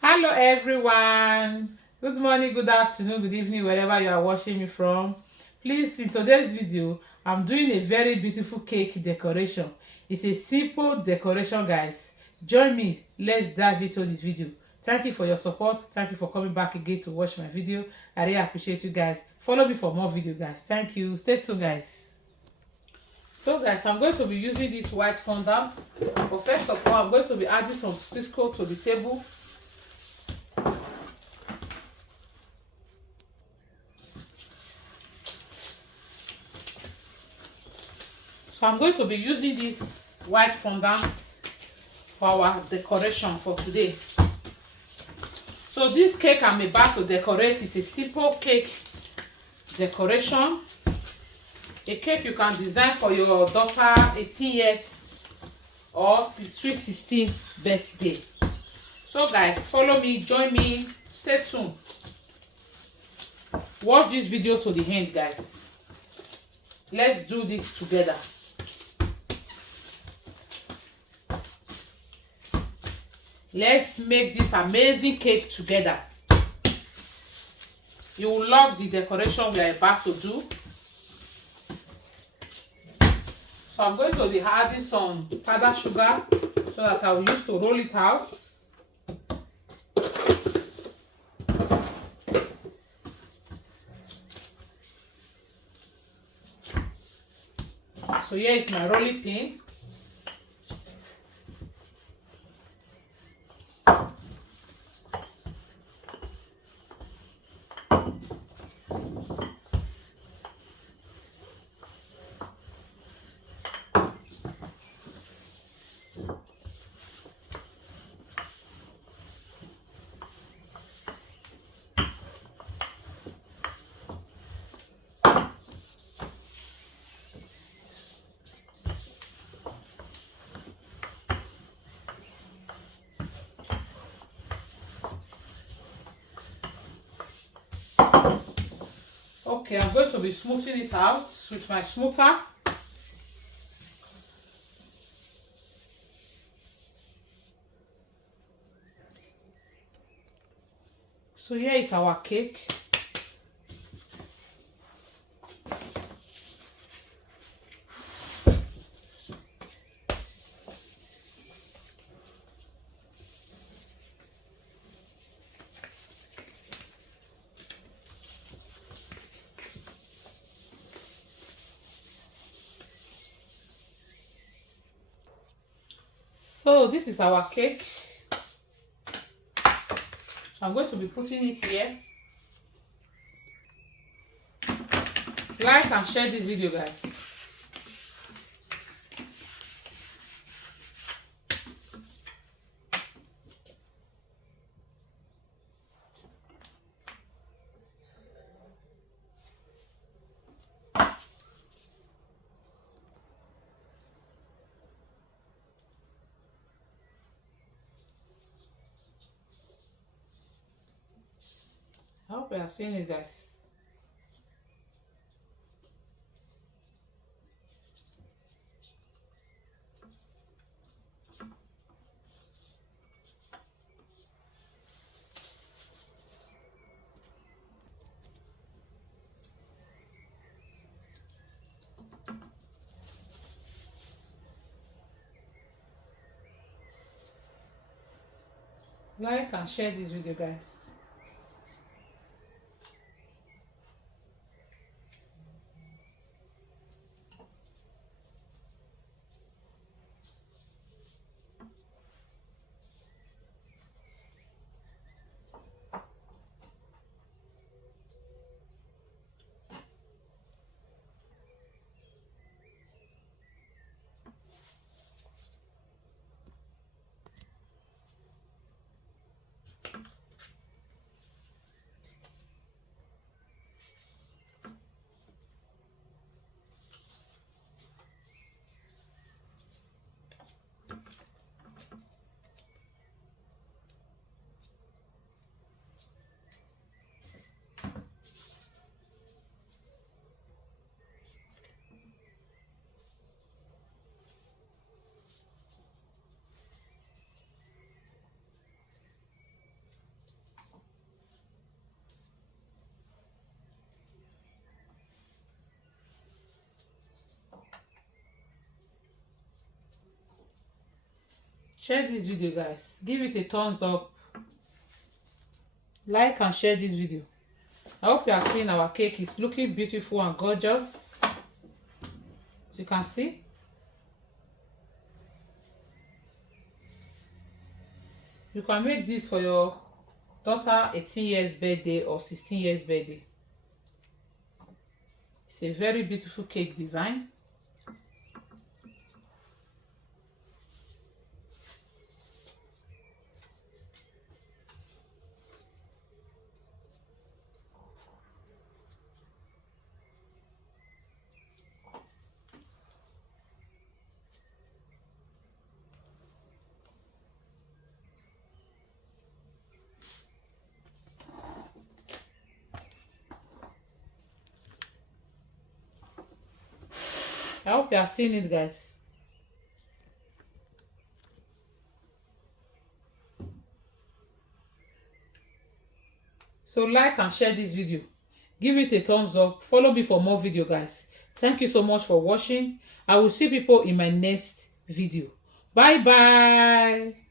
Hello everyone, good morning, good afternoon, good evening, wherever you are watching me from. Please, in today's video I'm doing a very beautiful cake decoration. It's a simple decoration, guys. Join me, let's dive into this video. Thank you for your support. Thank you for coming back again to watch my video. I really appreciate you guys. Follow me for more video, guys. Thank you. Stay tuned, guys. So guys, I'm going to be using this white fondant, but first of all I'm going to be adding some Crisco to the table. So I'm going to be using this white fondant for our decoration for today. So this cake I'm about to decorate is a simple cake decoration. A cake you can design for your daughter 18 years or sweet 16th birthday. So guys, follow me, join me, stay tuned. Watch this video to the end, guys. Let's do this together. Let's make this amazing cake together. You will love the decoration we are about to do. So I'm going to be adding some powdered sugar so that I will use to roll it out. So here is my rolling pin. Okay, I'm going to be smoothing it out with my smoother. So here is our cake. So this is our cake. So I'm going to be putting it here. Like and share this video, guys. I hope you are seeing it, guys. Like and share this video, guys. share this video, guys. Give it a thumbs up, like and share this video. I hope you are seeing our cake. It's looking beautiful and gorgeous, as you can see. You can make this for your daughter 18 years birthday or 16 years birthday. It's a very beautiful cake design. I hope you are seeing it, guys. So like and share this video. Give it a thumbs up. Follow me for more video, guys. Thank you so much for watching. I will see people in my next video. Bye bye.